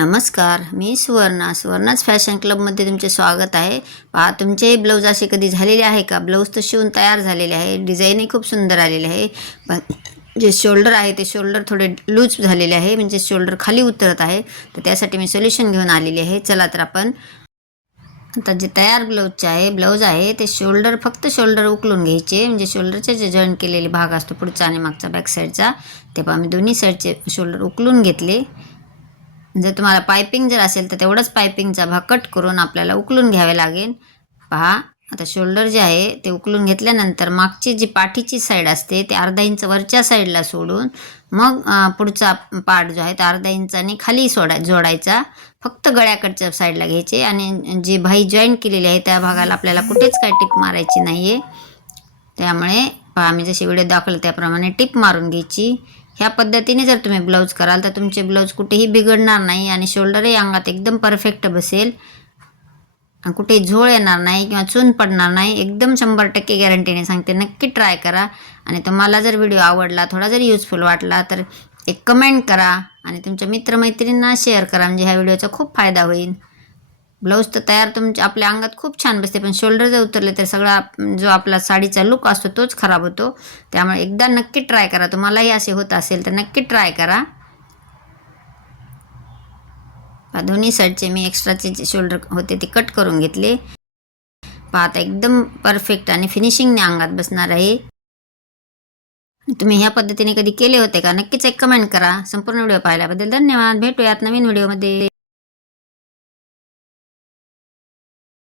नमस्कार, मी सुवर्णाच फॅशन क्लबमध्ये तुमचे स्वागत आहे. पहा, तुमचे ब्लाऊज असे कधी झालेले आहे का? ब्लाऊज तर शिवून तयार झालेले आहे, डिझाईनही खूप सुंदर आलेले आहे, पण जे शोल्डर आहे ते शोल्डर थोडे लूज झालेले आहे, म्हणजे शोल्डर खाली उतरत आहे. तर त्यासाठी मी सोल्युशन घेऊन आलेली आहे. चला तर आपण आता जे तयार ब्लाऊज आहे ते फक्त शोल्डर उकलून घ्यायचे, म्हणजे शोल्डरचे जे जॉईन केलेले भाग असतो पुढचा आणि मागचा बॅक साईडचा, ते पहा मी दोन्ही साईडचे शोल्डर उकलून घेतले. जर तुम्हाला पायपिंग जर असेल तर तेवढंच पायपिंगचा भाग कट करून आपल्याला उकलून घ्यावे लागेल. पहा, आता शोल्डर जे आहे ते उकलून घेतल्यानंतर मागची जी पाठीची साईड असते ते अर्धा इंच वरच्या साईडला सोडून मग पुढचा पार्ट जो आहे तो अर्धा इंचाने खाली जोडायचा. फक्त गळ्याकडच्या साईडला घ्यायचे आणि जे भाई जॉईन केलेली आहे त्या भागाला आपल्याला कुठेच काही टिप मारायची नाही आहे. त्यामुळे पहा, मी जसे व्हिडिओ दाखवले त्याप्रमाणे टिप मारून घ्यायची. ह्या पद्धतीने जर तुम्ही ब्लाऊज कराल तर तुमचे ब्लाऊज कुठेही बिघडणार नाही आणि शोल्डरही अंगात एकदम परफेक्ट बसेल आणि कुठेही झोळ येणार नाही किंवा चून पडणार नाही. एकदम 100% गॅरंटीने सांगते, नक्की ट्राय करा. आणि तुम्हाला जर व्हिडिओ आवडला, थोडा जर युजफुल वाटला तर एक कमेंट करा आणि तुमच्या मित्रमैत्रिणींना शेअर करा, म्हणजे ह्या व्हिडिओचा खूप फायदा होईल. ब्लाऊज तर तयार आपल्या अंगात खूप छान बसते, पण शोल्डर जर उतरले तर सगळा जो आपला साडीचा लुक असतो तोच खराब होतो. त्यामुळे एकदा नक्की ट्राय करा. तुम्हालाही असे होत असेल तर नक्की ट्राय करा. दोन्ही साईडचे मी एक्स्ट्राचे जे शोल्डर होते ते कट करून घेतले. पहा, आता एकदम परफेक्ट आणि फिनिशिंगने अंगात बसणार आहे. तुम्ही ह्या पद्धतीने कधी केले होते का? नक्कीच एक कमेंट करा. संपूर्ण व्हिडिओ पाहिल्याबद्दल धन्यवाद. भेटूयात नवीन व्हिडिओमध्ये.